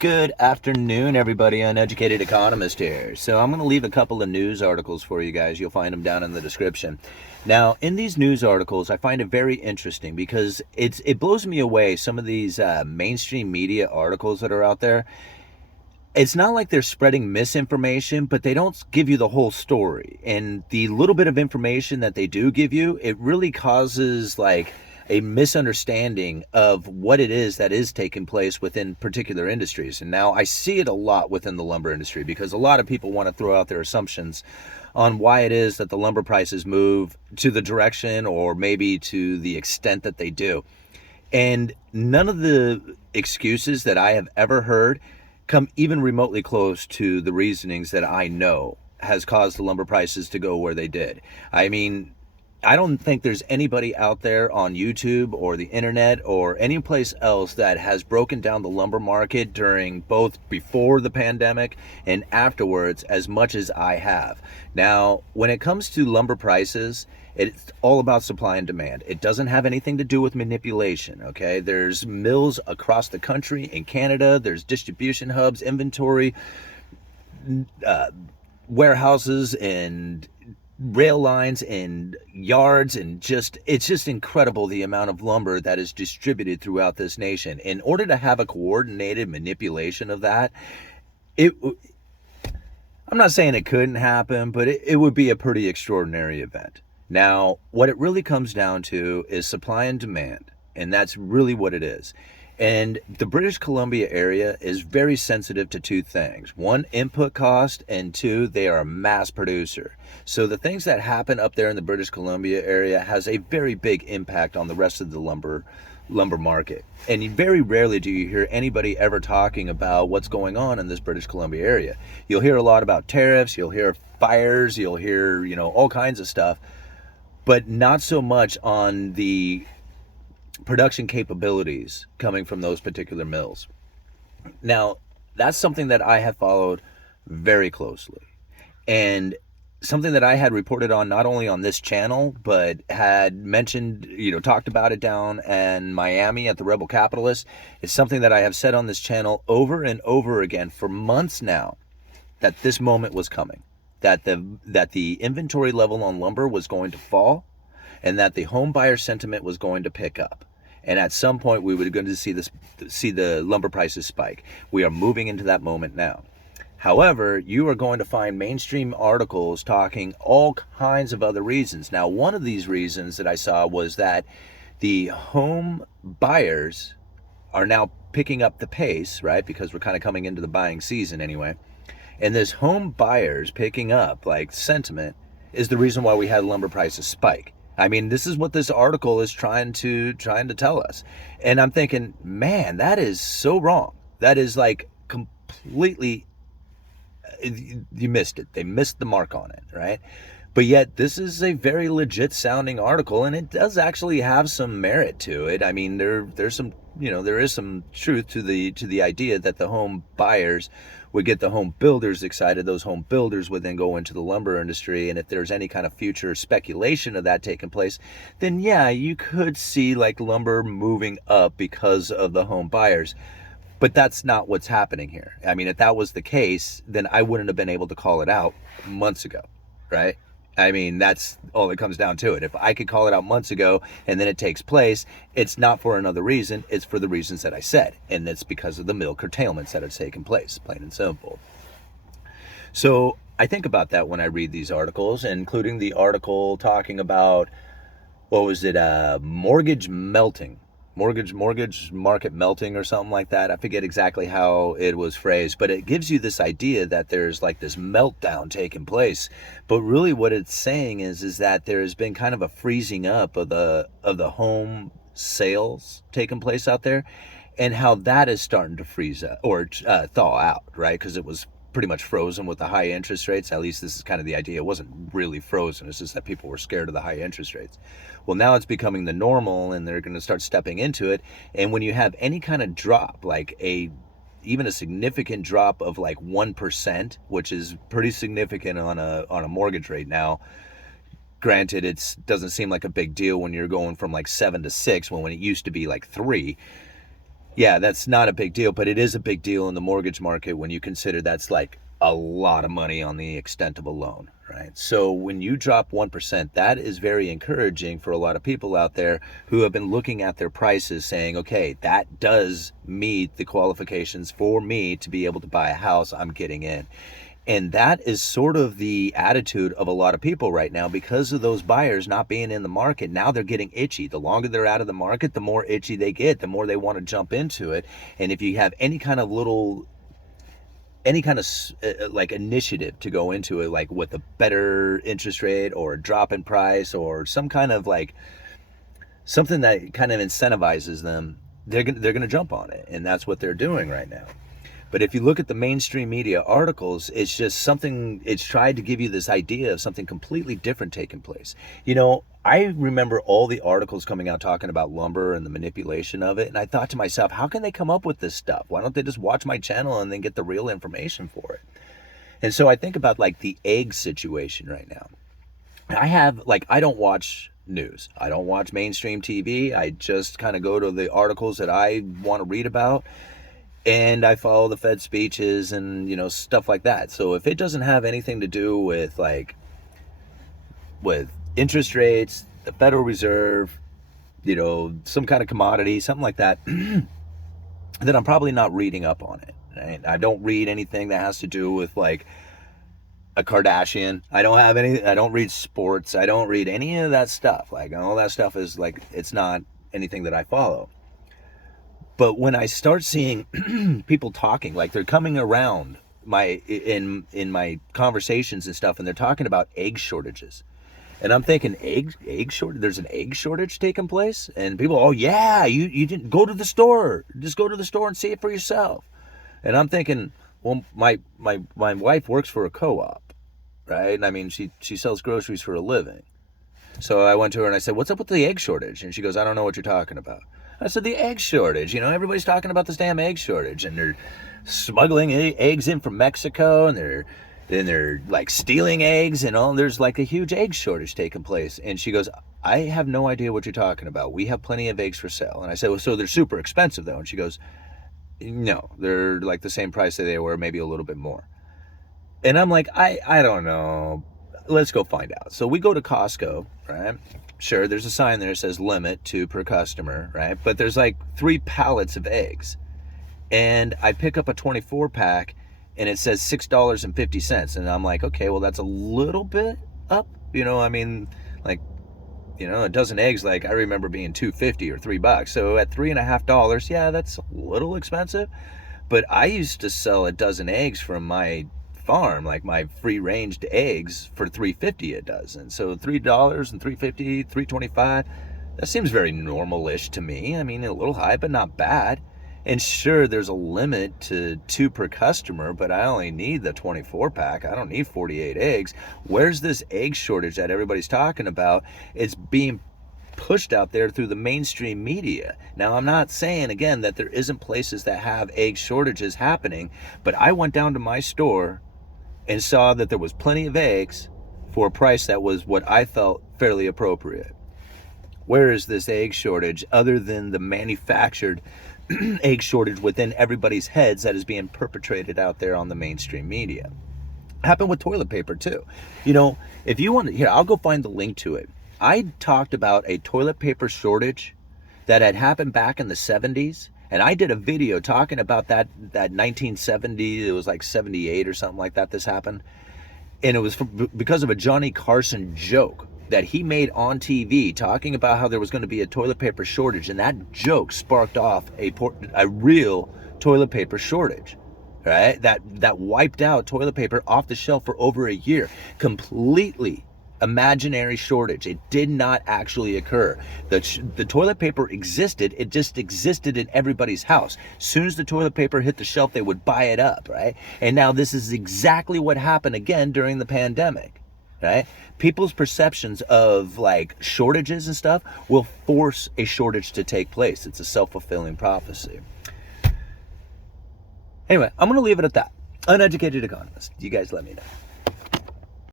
Good afternoon, everybody. Uneducated Economist here. So I'm going to leave a couple of news articles for you guys. You'll find them down in the description. Now, in these news articles, I find it very interesting because it blows me away, some of these mainstream media articles that are out there. It's not like they're spreading misinformation, but they don't give you the whole story. And the little bit of information that they do give you, it really causes like a misunderstanding of what it is that is taking place within particular industries. And now I see it a lot within the lumber industry because a lot of people want to throw out their assumptions on why it is that the lumber prices move to the direction or maybe to the extent that they do. And none of the excuses that I have ever heard come even remotely close to the reasonings that I know has caused the lumber prices to go where they did. I mean, I don't think there's anybody out there on YouTube or the internet or any place else that has broken down the lumber market during both before the pandemic and afterwards as much as I have. Now, when it comes to lumber prices, it's all about supply and demand. It doesn't have anything to do with manipulation, okay? There's mills across the country in Canada. There's distribution hubs, inventory, warehouses, and rail lines and yards, and it's just incredible the amount of lumber that is distributed throughout this nation. In order to have a coordinated manipulation of that, I'm not saying it couldn't happen, but it would be a pretty extraordinary event. Now, what it really comes down to is supply and demand, and that's really what it is. And the British Columbia area is very sensitive to two things. One, input cost, and two, they are a mass producer. So the things that happen up there in the British Columbia area has a very big impact on the rest of the lumber market. And very rarely do you hear anybody ever talking about what's going on in this British Columbia area. You'll hear a lot about tariffs, you'll hear fires, you'll hear, all kinds of stuff, but not so much on the production capabilities coming from those particular mills. Now, that's something that I have followed very closely, and something that I had reported on not only on this channel, but had mentioned, talked about it down in Miami at the Rebel Capitalist. It's something that I have said on this channel over and over again for months now, that this moment was coming, that the inventory level on lumber was going to fall, and that the home buyer sentiment was going to pick up. And at some point, we were going to see the lumber prices spike. We are moving into that moment now. However, you are going to find mainstream articles talking all kinds of other reasons. Now, one of these reasons that I saw was that the home buyers are now picking up the pace, right? Because we're kind of coming into the buying season anyway. And this home buyers picking up like sentiment is the reason why we had lumber prices spike. I mean, this is what this article is trying to tell us. And I'm thinking, man, that is so wrong. That is like completely, you missed it. They missed the mark on it, right? But yet this is a very legit sounding article, and it does actually have some merit to it. I mean, there's some, there is some truth to the idea that the home buyers would get the home builders excited. Those home builders would then go into the lumber industry, and if there's any kind of future speculation of that taking place, then yeah, you could see like lumber moving up because of the home buyers. But that's not what's happening here. I mean, if that was the case, then I wouldn't have been able to call it out months ago, right? I mean, that's all it comes down to it. If I could call it out months ago and then it takes place, it's not for another reason. It's for the reasons that I said. And it's because of the mill curtailments that have taken place, plain and simple. So I think about that when I read these articles, including the article talking about, what was it, mortgage market melting or something like that. I forget exactly how it was phrased, but it gives you this idea that there's like this meltdown taking place. But really what it's saying is that there has been kind of a freezing up of the home sales taking place out there, and how that is starting to freeze up or thaw out, right? Because it was pretty much frozen with the high interest rates. At least this is kind of the idea. It wasn't really frozen. It's just that people were scared of the high interest rates. Well, now it's becoming the normal, and they're going to start stepping into it. And when you have any kind of drop, like even a significant drop of like 1%, which is pretty significant on a mortgage rate now. Granted, it doesn't seem like a big deal when you're going from like 7 to 6, when it used to be like 3. Yeah, that's not a big deal, but it is a big deal in the mortgage market when you consider that's like a lot of money on the extent of a loan, right? So when you drop 1%, that is very encouraging for a lot of people out there who have been looking at their prices saying, okay, that does meet the qualifications for me to be able to buy a house. I'm getting in. And that is sort of the attitude of a lot of people right now because of those buyers not being in the market. Now they're getting itchy. The longer they're out of the market, the more itchy they get, the more they want to jump into it. And if you have any kind of like initiative to go into it, like with a better interest rate or a drop in price or some kind of like something that kind of incentivizes them, they're gonna jump on it. And that's what they're doing right now. But if you look at the mainstream media articles, it's just something, it's tried to give you this idea of something completely different taking place. I remember all the articles coming out talking about lumber and the manipulation of it. And I thought to myself, how can they come up with this stuff? Why don't they just watch my channel and then get the real information for it? And so I think about like the egg situation right now. I don't watch news. I don't watch mainstream TV. I just kind of go to the articles that I want to read about. And I follow the Fed speeches and, stuff like that. So if it doesn't have anything to do with with interest rates, the Federal Reserve, some kind of commodity, something like that, then I'm probably not reading up on it. Right? I don't read anything that has to do with like a Kardashian. I don't read sports. I don't read any of that stuff. Like all that stuff is like, it's not anything that I follow. But when I start seeing people talking, like they're coming around in my conversations and stuff, and they're talking about egg shortages, and I'm thinking egg shortage. There's an egg shortage taking place, and people, oh yeah, you didn't go to the store. Just go to the store and see it for yourself. And I'm thinking, well, my wife works for a co-op, right? And I mean, she sells groceries for a living. So I went to her and I said, what's up with the egg shortage? And she goes, I don't know what you're talking about. I said, the egg shortage. Everybody's talking about this damn egg shortage, and they're smuggling eggs in from Mexico, and they're like stealing eggs, and all. There's like a huge egg shortage taking place. And she goes, I have no idea what you're talking about. We have plenty of eggs for sale. And I said, well, so they're super expensive though? And she goes, no, they're like the same price that they were, maybe a little bit more. And I'm like, I don't know. Let's go find out. So we go to Costco, right? Sure, there's a sign there that says limit 2 per customer, right? But there's like 3 pallets of eggs. And I pick up a 24 pack and it says $6.50. And I'm like, okay, well, that's a little bit up. A dozen eggs, like I remember being $2.50 or $3. So at $3.50, yeah, that's a little expensive. But I used to sell a dozen eggs from my farm, like my free-ranged eggs, for $3.50 a dozen. So $3 and $3.50, $3.25, that seems very normal-ish to me. I mean, a little high, but not bad. And sure, there's a limit to 2 per customer, but I only need the 24 pack. I don't need 48 eggs. Where's this egg shortage that everybody's talking about? It's being pushed out there through the mainstream media. Now, I'm not saying, again, that there isn't places that have egg shortages happening, but I went down to my store and saw that there was plenty of eggs for a price that was what I felt fairly appropriate. Where is this egg shortage other than the manufactured egg shortage within everybody's heads that is being perpetrated out there on the mainstream media? Happened with toilet paper too. If you want to, here, I'll go find the link to it. I talked about a toilet paper shortage that had happened back in the 70s. And I did a video talking about that 1970, it was like 78 or something like that, this happened. And it was because of a Johnny Carson joke that he made on TV talking about how there was going to be a toilet paper shortage. And that joke sparked off a real toilet paper shortage, right? That wiped out toilet paper off the shelf for over a year. Completely imaginary shortage. It did not actually occur. The toilet paper existed. It just existed in everybody's house. As soon as the toilet paper hit the shelf, they would buy it up, right? And now this is exactly what happened again during the pandemic, right? People's perceptions of like shortages and stuff will force a shortage to take place. It's a self-fulfilling prophecy. Anyway, I'm going to leave it at that. Uneducated Economist. You guys let me know.